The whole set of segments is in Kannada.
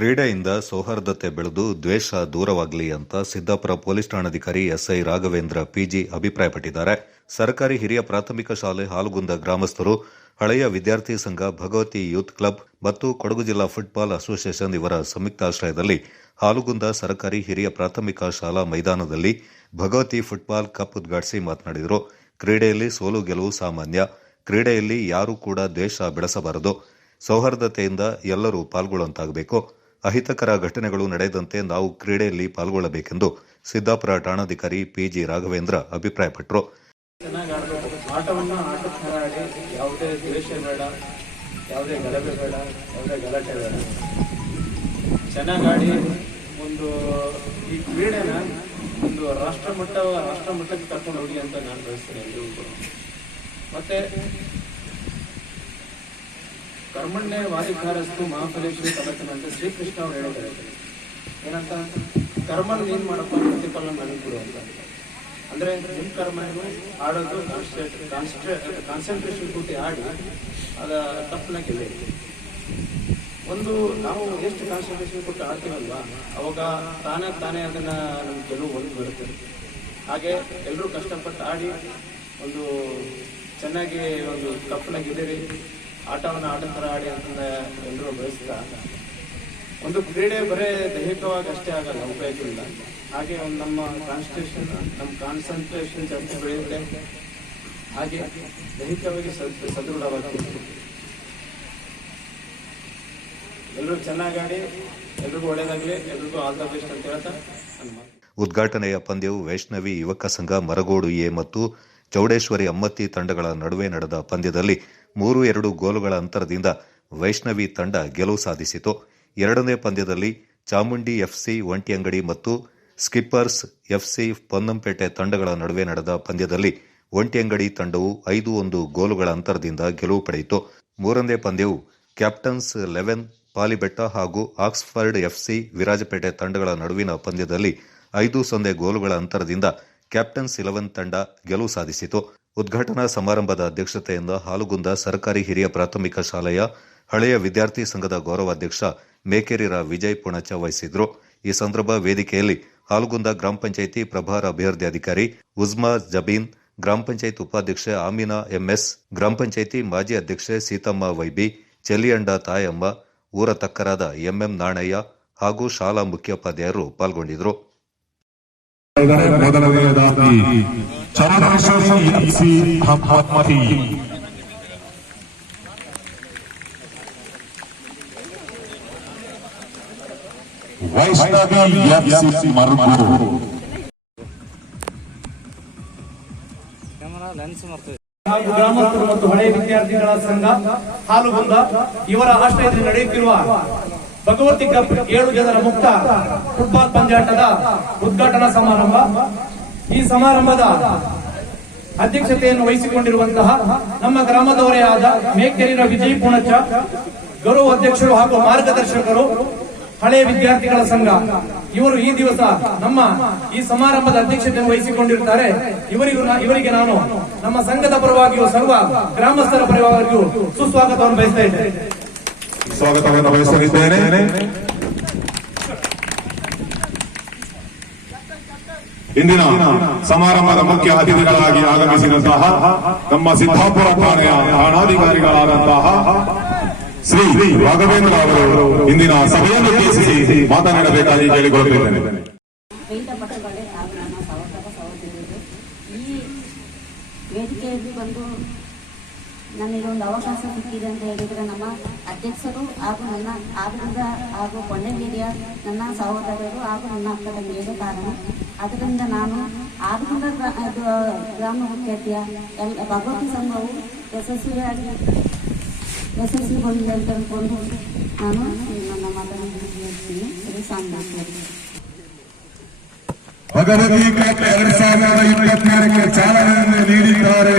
ಕ್ರೀಡೆಯಿಂದ ಸೌಹಾರ್ದತೆ ಬೆಳೆದು ದ್ವೇಷ ದೂರವಾಗಲಿ ಅಂತ ಸಿದ್ದಾಪುರ ಪೊಲೀಸ್ ಠಾಣಾಧಿಕಾರಿ ಎಸ್ಐ ರಾಘವೇಂದ್ರ ಪಿಜಿ ಅಭಿಪ್ರಾಯಪಟ್ಟಿದ್ದಾರೆ. ಸರ್ಕಾರಿ ಹಿರಿಯ ಪ್ರಾಥಮಿಕ ಶಾಲೆ ಹಾಲುಗುಂದ ಗ್ರಾಮಸ್ಥರು, ಹಳೆಯ ವಿದ್ಯಾರ್ಥಿ ಸಂಘ ಭಗವತಿ ಯೂತ್ ಕ್ಲಬ್ ಮತ್ತು ಕೊಡಗು ಜಿಲ್ಲಾ ಫುಟ್ಬಾಲ್ ಅಸೋಸಿಯೇಷನ್ ಇವರ ಸಂಯುಕ್ತಾಶ್ರಯದಲ್ಲಿ ಹಾಲುಗುಂದ ಸರ್ಕಾರಿ ಹಿರಿಯ ಪ್ರಾಥಮಿಕ ಶಾಲಾ ಮೈದಾನದಲ್ಲಿ ಭಗವತಿ ಫುಟ್ಬಾಲ್ ಕಪ್ ಉದ್ಘಾಟಿಸಿ ಮಾತನಾಡಿದರು. ಕ್ರೀಡೆಯಲ್ಲಿ ಸೋಲು ಗೆಲುವು ಸಾಮಾನ್ಯ. ಕ್ರೀಡೆಯಲ್ಲಿ ಯಾರೂ ಕೂಡ ದ್ವೇಷ ಬೆಳೆಸಬಾರದು. ಸೌಹಾರ್ದತೆಯಿಂದ ಎಲ್ಲರೂ ಪಾಲ್ಗೊಳ್ಳುವಂತಾಗಬೇಕು. ಅಹಿತಕರ ಘಟನೆಗಳು ನಡೆಯದಂತೆ ನಾವು ಕ್ರೀಡೆಯಲ್ಲಿ ಪಾಲ್ಗೊಳ್ಳಬೇಕೆಂದು ಸಿದ್ದಾಪುರ ಠಾಣಾಧಿಕಾರಿ ಪಿಜಿ ರಾಘವೇಂದ್ರ ಅಭಿಪ್ರಾಯಪಟ್ಟರು. ಒಂದು ಈ ಕ್ರೀಡೆನ ಒಂದು ರಾಷ್ಟ್ರ ಮಟ್ಟ ರಾಷ್ಟ್ರ ಮಟ್ಟಕ್ಕೆ ಕರ್ಕೊಂಡು ಹೋಗಿ ಅಂತ ನಾನು ಬಯಸ್ತೇನೆ ಮತ್ತೆ ಕರ್ಮಣ್ಯ ವಾದಿಕಾರಸ್ತು ಮಹಾಫಲೇಶ್ವರಿ ತಲಕನ ಅಂತ ಶ್ರೀಕೃಷ್ಣ ಅವ್ರು ಹೇಳಿದ್ದಾರೆ ಏನಂತ? ಕರ್ಮನ ನೀನ್ ಮಾಡಪ್ಪ ಪ್ರತಿಫಲ ನನಗೆ ಕೊಡು ಅಂತ. ಅಂದ್ರೆ ನಿಮ್ ಕರ್ಮ ಏನು ಆಡೋದು ಕಾನ್ಸಂಟ್ರೇಷನ್ ಕೂಟಿ ಆಡಿ ಅದ ತಪ್ಪನ ಗೆಲ್ಲ ಒಂದು ನಾವು ಎಷ್ಟು ಕಾನ್ಸಂಟ್ರೇಷನ್ ಕೊಟ್ಟು ಆಡ್ತೀವಲ್ವಾ, ಅವಾಗ ತಾನೇ ತಾನೇ ಅದನ್ನ ನಮ್ಗೆ ಗೆಲುವು ಒಂದು ಬರುತ್ತೆ. ಹಾಗೆ ಎಲ್ಲರೂ ಕಷ್ಟಪಟ್ಟು ಆಡಿ ಒಂದು ಚೆನ್ನಾಗಿ ಒಂದು ಕಪ್ಪನ ಗೆದ್ದಿರಿ. ಆಟವನ್ನು ಥರ ಆಡಿ ಅಂತಂದ ಎಲ್ಲರೂ ಬಯಸಿದ ಒಂದು ಕ್ರೀಡೆ ಬರೇ ದೈಹಿಕವಾಗಿ ಅಷ್ಟೇ ಆಗಲ್ಲ ಉಪಯೋಗದಿಂದ ಹಾಗೆ ಒಂದು ನಮ್ಮ ಕಾನ್ಸ್ಟ್ರೇಷನ್ ನಮ್ಮ ಕಾನ್ಸಂಟ್ರೇಷನ್ ಜಾಸ್ತಿ ಬೆಳೆಯುತ್ತೆ. ಹಾಗೆ ದೈಹಿಕವಾಗಿ ಸದ್- ಸದೃಢವಾಗುತ್ತೆ ಎಲ್ಲರೂ ಚೆನ್ನಾಗಿ ಎಲ್ರಿಗೂ ಒಳ್ಳೇದಾಗಲಿ, ಎಲ್ರಿಗೂ ಆಲ್ ದ ಬೆಸ್ಟ್ ಅಂತ ಹೇಳ್ತಾ ಉದ್ಘಾಟನೆಯ ಪಂದ್ಯವು ವೈಷ್ಣವಿ ಯುವಕ ಸಂಘ ಮರಗೋಡು ಎ ಮತ್ತು ಚೌಡೇಶ್ವರಿ ಅಮ್ಮತ್ತಿ ತಂಡಗಳ ನಡುವೆ ನಡೆದ ಪಂದ್ಯದಲ್ಲಿ ಮೂರು ಎರಡು ಗೋಲುಗಳ ಅಂತರದಿಂದ ವೈಷ್ಣವಿ ತಂಡ ಗೆಲುವು ಸಾಧಿಸಿತು. ಎರಡನೇ ಪಂದ್ಯದಲ್ಲಿ ಚಾಮುಂಡಿ ಎಫ್ಸಿ, ಒಂಟಿಯಂಗಡಿ ಮತ್ತು ಸ್ಕಿಪ್ಪರ್ಸ್ ಎಫ್ಸಿ, ಪೊನ್ನಂಪೇಟೆ ತಂಡಗಳ ನಡುವೆ ನಡೆದ ಪಂದ್ಯದಲ್ಲಿ ಒಂಟಿಯಂಗಡಿ ತಂಡವು ಐದು ಒಂದು ಗೋಲುಗಳ ಅಂತರದಿಂದ ಗೆಲುವು ಪಡೆಯಿತು. ಮೂರನೇ ಪಂದ್ಯವು ಕ್ಯಾಪ್ಟನ್ಸ್ ಲೆವೆನ್, ಪಾಲಿಬೆಟ್ಟ ಹಾಗೂ ಆಕ್ಸ್ಫರ್ಡ್ ಎಫ್ಸಿ, ವಿರಾಜಪೇಟೆ ತಂಡಗಳ ನಡುವಿನ ಪಂದ್ಯದಲ್ಲಿ ಐದು ಸೊನ್ನೆ ಗೋಲುಗಳ ಅಂತರದಿಂದ ಕ್ಯಾಪ್ಟನ್ಸ್ ಇಲೆವೆನ್ ತಂಡ ಗೆಲುವು ಸಾಧಿಸಿತು. ಉದ್ಘಾಟನಾ ಸಮಾರಂಭದ ಅಧ್ಯಕ್ಷತೆಯಿಂದ ಹಾಲುಗುಂದ ಸರ್ಕಾರಿ ಹಿರಿಯ ಪ್ರಾಥಮಿಕ ಶಾಲೆಯ ಹಳೆಯ ವಿದ್ಯಾರ್ಥಿ ಸಂಘದ ಗೌರವಾಧ್ಯಕ್ಷ ಮೇಕೆರಿರ ವಿಜಯ್ ಪುಣಚ ವಹಿಸಿದ್ರು. ಈ ಸಂದರ್ಭ ವೇದಿಕೆಯಲ್ಲಿ ಹಾಲುಗುಂದ ಗ್ರಾಮ ಪಂಚಾಯಿತಿ ಪ್ರಭಾರ ಅಭಿವೃದ್ಧಿ ಅಧಿಕಾರಿ ಉಜ್ಮಾ ಜಬೀನ್, ಗ್ರಾಮ ಪಂಚಾಯತ್ ಉಪಾಧ್ಯಕ್ಷೆ ಆಮಿನಾ ಎಂಎಸ್, ಗ್ರಾಮ ಪಂಚಾಯಿತಿ ಮಾಜಿ ಅಧ್ಯಕ್ಷೆ ಸೀತಮ್ಮ ವೈಬಿ, ಚೆಲ್ಲಿಯಂಡ ತಾಯಮ್ಮ, ಊರ ತಕ್ಕರಾದ ಎಂಎಂ ನಾಣಯ್ಯ ಹಾಗೂ ಶಾಲಾ ಮುಖ್ಯೋಪಾಧ್ಯಾಯರು ಪಾಲ್ಗೊಂಡಿದ್ದರು ಮೊದಲನೆಯದಾಗಿ ಚೌಡೇಶ್ವರಿ ಎಫ್ಸಿ ಹಮ್ಮತ್ತಿ ವೈಷ್ಣವಿ ಎಫ್ಸಿ ಮರುಗು ಹಾಗೂ ಗ್ರಾಮಸ್ಥರು ಮತ್ತು ಹಳೆಯ ವಿದ್ಯಾರ್ಥಿಗಳ ಸಂಘ ಹಾಲುಗುಂದ ಇವರ ಆಶ್ರಯದಲ್ಲಿ ನಡೆಯುತ್ತಿರುವ ಭಗವತಿ ಕಪ್ ಏಳು ಜನರ ಮುಕ್ತ ಫುಟ್ಬಾಲ್ ಪಂದ್ಯಾಟದ ಉದ್ಘಾಟನಾ ಸಮಾರಂಭ. ಈ ಸಮಾರಂಭದ ಅಧ್ಯಕ್ಷತೆಯನ್ನು ವಹಿಸಿಕೊಂಡಿರುವಂತಹ ನಮ್ಮ ಗ್ರಾಮದವರೇ ಆದ ಮೇಕೆರಿನ ವಿಜಯ್ ಪುಣಚ ಗೌರವ ಅಧ್ಯಕ್ಷರು ಹಾಗೂ ಮಾರ್ಗದರ್ಶಕರು ಹಳೆಯ ವಿದ್ಯಾರ್ಥಿಗಳ ಸಂಘ. ಇವರು ಈ ದಿವಸ ನಮ್ಮ ಈ ಸಮಾರಂಭದ ಅಧ್ಯಕ್ಷತೆಯನ್ನು ವಹಿಸಿಕೊಂಡಿರುತ್ತಾರೆ ಇವರಿಗೂ ಇವರಿಗೆ ನಾನು ನಮ್ಮ ಸಂಘದ ಪರವಾಗಿಯೂ ಸರ್ವ ಗ್ರಾಮಸ್ಥರ ಪರವಾಗಿಯೂ ಸುಸ್ವಾಗತವನ್ನು ಬಯಸ್ತಾ ಇದ್ದೇನೆ. ಸ್ವಾಗತವನ್ನು ಬಯಸಲಿದ್ದೇನೆ ಇಂದಿನ ಸಮಾರಂಭದ ಮುಖ್ಯ ಅತಿಥಿಗಳಾಗಿ ಆಗಮಿಸಿದಂತಹ ನಮ್ಮ ಸಿದ್ದಾಪುರ ಠಾಣೆಯ ಠಾಣಾಧಿಕಾರಿಗಳಾದಂತಹ ಶ್ರೀ ರಾಘವೇಂದ್ರ ಅವರು ಇಂದಿನ ಸಭೆಯನ್ನು ಉದ್ದೇಶಿಸಿ ಮಾತನಾಡಬೇಕಾಗಿ ಕೇಳಿಕೊಳ್ಳುತ್ತಿದ್ದೇನೆ ರೈತ ಪಟ್ಟಗಳೇ ಹಾಗೂ ನನ್ನ ಸಹೋದರ ಸಹೋದರಿಯರು ಈ ವೇದಿಕೆಯಲ್ಲಿ ಬಂದು ನನಗೆ ಒಂದು ಅವಕಾಶ ಸಿಕ್ಕಿದೆ ಅಂತ ಹೇಳಿದರೆ ನಮ್ಮ ಅಧ್ಯಕ್ಷರು ಹಾಗೂ ನನ್ನ ಆದರಿಂದ ಹಾಗೂ ಕೊಂಡಗೇರಿಯ ನನ್ನ ಸಹೋದರರು ಹಾಗೂ ನನ್ನ ಅಕ್ಕ ತಂಗಿಯರು ಕಾರಣ. ಅದರಿಂದ ನಾನು ಅದು ಗ್ರಾಮ ಮುಖ್ಯತೆಯ ಎಲ್ಲ ಭಗವತಿ ಸಂಘವು ಯಶಸ್ವಿಯಾಗಿ, ಯಶಸ್ವಿಗೊಂಡಿದೆ ಅಂತ ಅಂದ್ಕೊಂಡು ನಾನು ನನ್ನ ಮಗನಿಗೆ ಹೇಳ್ತೀನಿ ಶ್ರೀ ಸಾಂಬೇಶ್ವರಿ ಭಗವತಿ ಎರಡ್ ಸಾವಿರದ ಚಾಲನೆಯನ್ನು ನೀಡಿದ್ದಾರೆ.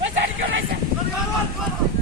Let's go, let's go.